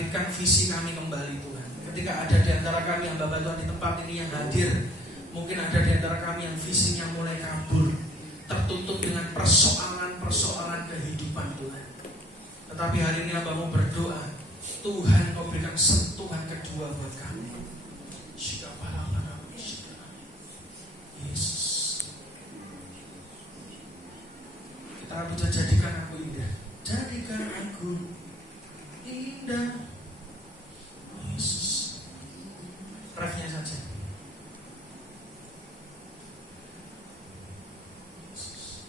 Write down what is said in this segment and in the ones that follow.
bangkitkan visi kami kembali Tuhan. Ketika ada di antara kami yang Bapak Tuhan di tempat ini yang hadir, mungkin ada di antara kami yang visinya mulai kabur, tertutup dengan persoalan-persoalan kehidupan Tuhan. Tetapi hari ini Hamba mau berdoa, Tuhan Kau berikan sentuhan kedua buat kami. Yesus, kita bisa jadikan aku indah. Jadikan aku indah. Yesus. Refnya saja. Yesus.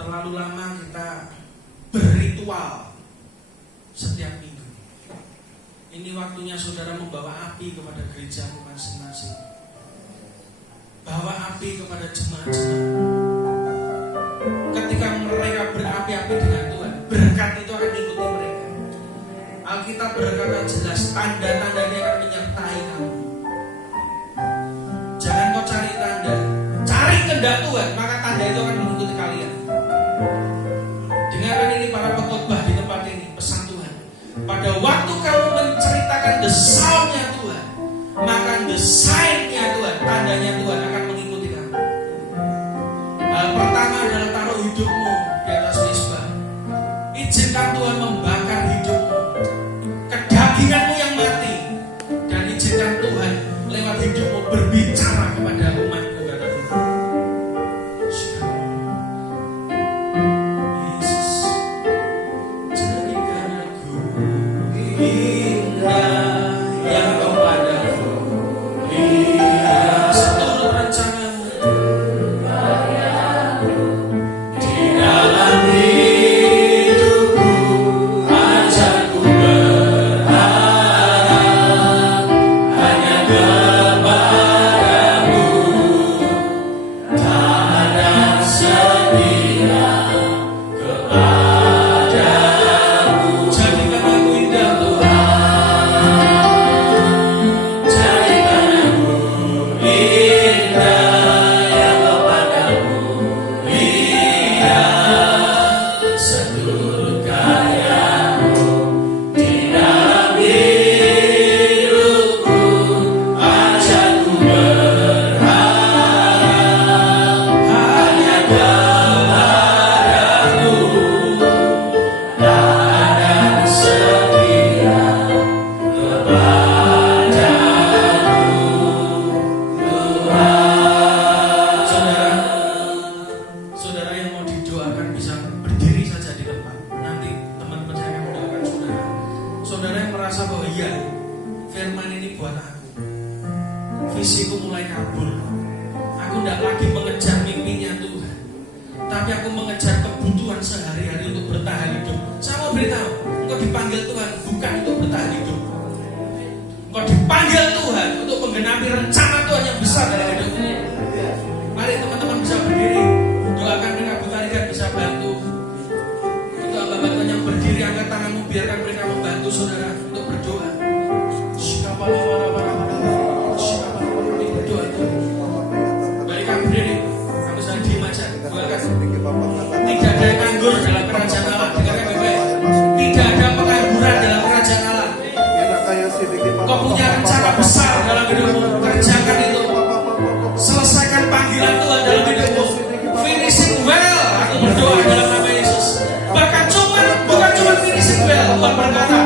Terlalu lama kita berritual setiap minggu. Ini waktunya saudara membawa api kepada gerejamu masing-masing. Bawa api kepada jemaat-jemaat. Ketika mereka berapi-api dengan Tuhan, berkat itu akan mengikuti mereka. Alkitab berkata jelas, tanda-tandanya akan menyertai kamu. Jangan kau cari tanda, cari kehendak Tuhan, maka tanda itu akan mengikuti kalian. Dengarkan ini para pengkhotbah di tempat ini, pesan Tuhan. Pada waktu kamu menceritakan the sound-nya Tuhan, maka the sign-nya Tuhan, tandanya Tuhan akan mengikuti kamu. Hal pertama adalah taruh hidupmu di atas mezbah. Izinkan Tuhan membakar hidupmu, kedaginganmu yang mati, dan izinkan Tuhan lewat hidupmu berbicara kepada umatku. Kata Tuhan. Yesus, jadikan aku indah yang Kau padaku. Lihat seluruh rencanamu di dalam hidupku, ajarku berharap hanya kepadamu. Tak ada setia kepadamu. Jadikan aku indah Tuhan. Jadikan aku indah yang kepadamu. Lihat seluruh karyamu di dalam hidupku, ajarku berharap hanya kepadamu. Tak ada setia Saudara yang mau didoakan bisa berdiri saja di tempat. Nanti teman-teman saya akan mendoakan saudara. Saudara yang merasa bahwa iya, firman ini buat aku. Visiku mulai kabur. Aku tidak lagi mengejar mimpinya Tuhan, tapi aku mengejar kebutuhan sehari-hari untuk bertahan hidup. Saya mau beritahu, engkau dipanggil Tuhan bukan untuk bertahan hidup. Engkau dipanggil Tuhan untuk menggenapi rencana Tuhan yang besar dalam hidupmu. Mari teman-teman bisa berdiri, doakan mereka butarikan bisa bantu. Untuk hamba Tuhan yang berdiri, angkat tanganmu, biarkan mereka membantu saudara untuk berdoa. Berdoa Tuhan. Baik kamu berdiri, kamu jangan diem aja. Doakan. Tidak ada yang nganggur dalam kerajaan Allah. Dengarkan baik-baik. Tidak ada pengangguran dalam kerajaan Allah. Kau punya rencana besar dalam hidupmu, kerjakan itu. Selesaikan panggilan Tuhan dalam hidupmu. Finishing well, aku berdoa dalam nama Yesus. Bahkan bukan cuma finishing well, Tuhan berkata,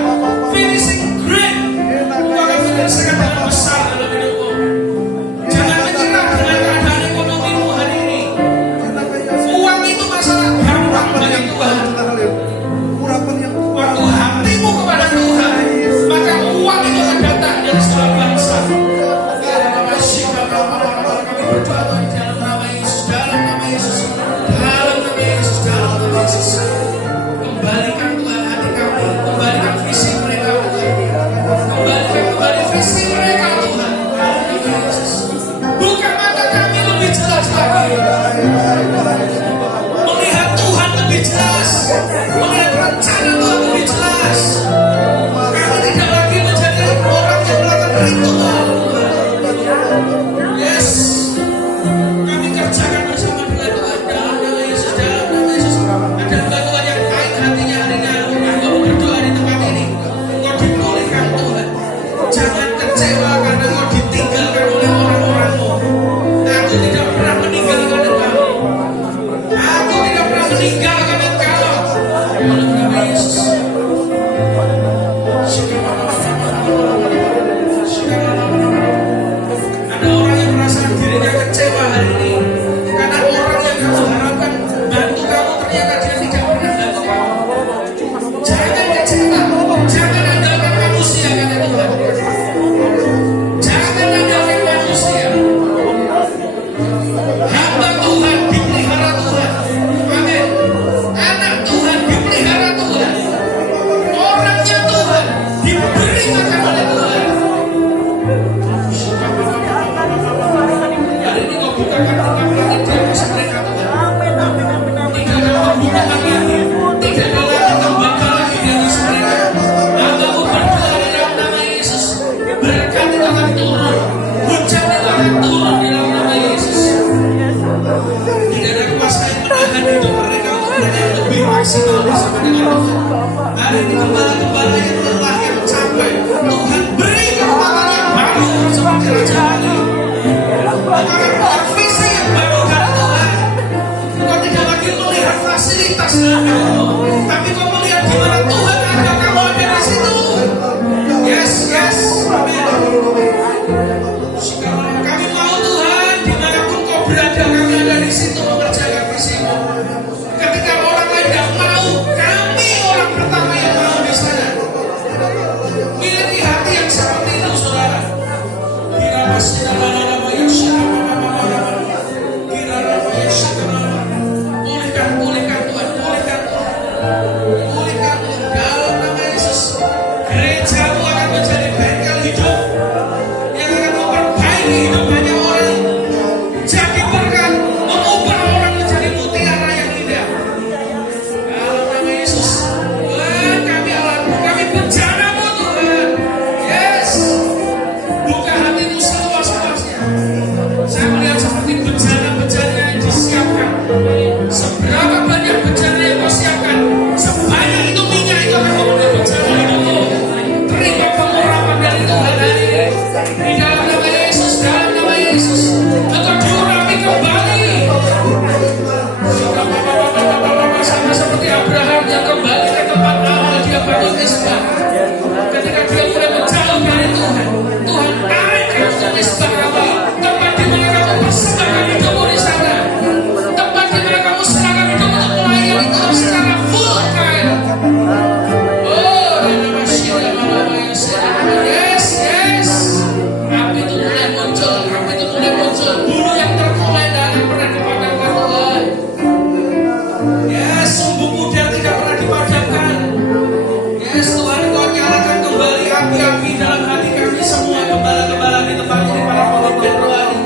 api dalam hati kami semua, gembala-gembala di tempat ini, para pemimpin rohani.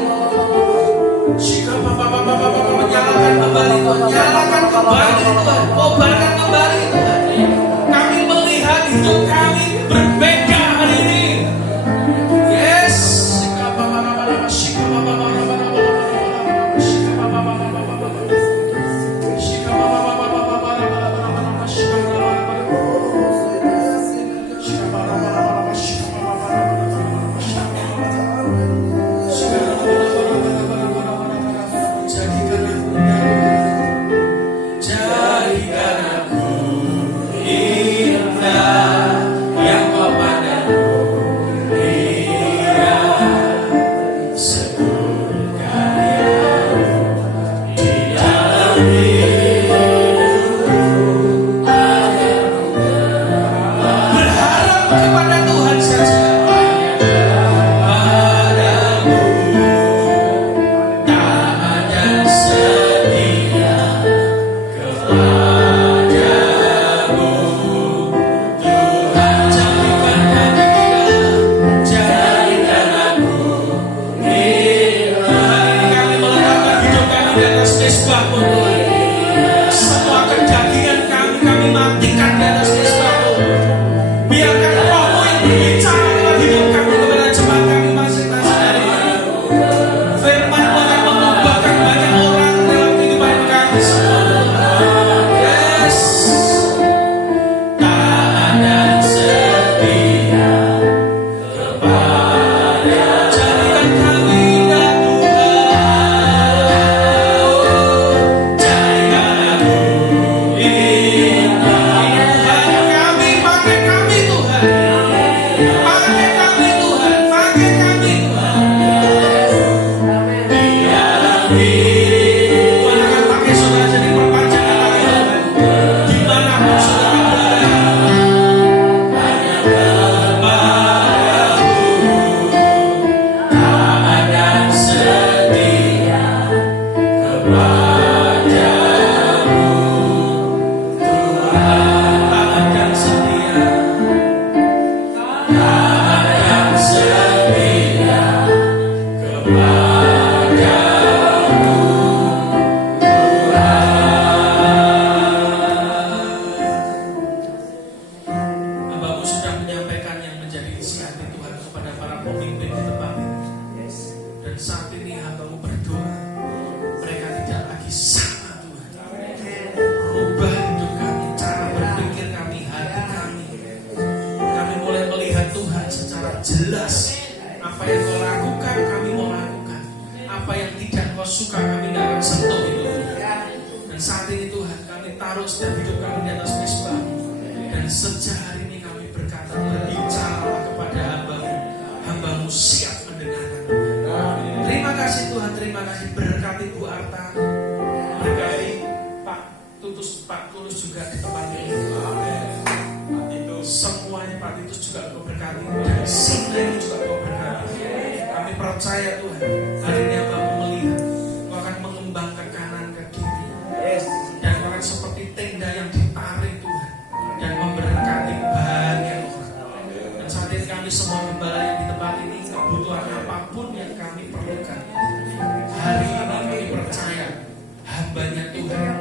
Nyalakan kembali Tuhan, nyalakan kembali Tuhan, kobarkan kembali Tuhan. Kami melihat hidup kami berbeda hari ini. Yes.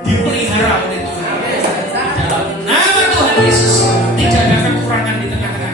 Dipelihara oleh Tuhan. Dalam nama Tuhan Yesus tidak ada kekurangan di tengah-tengah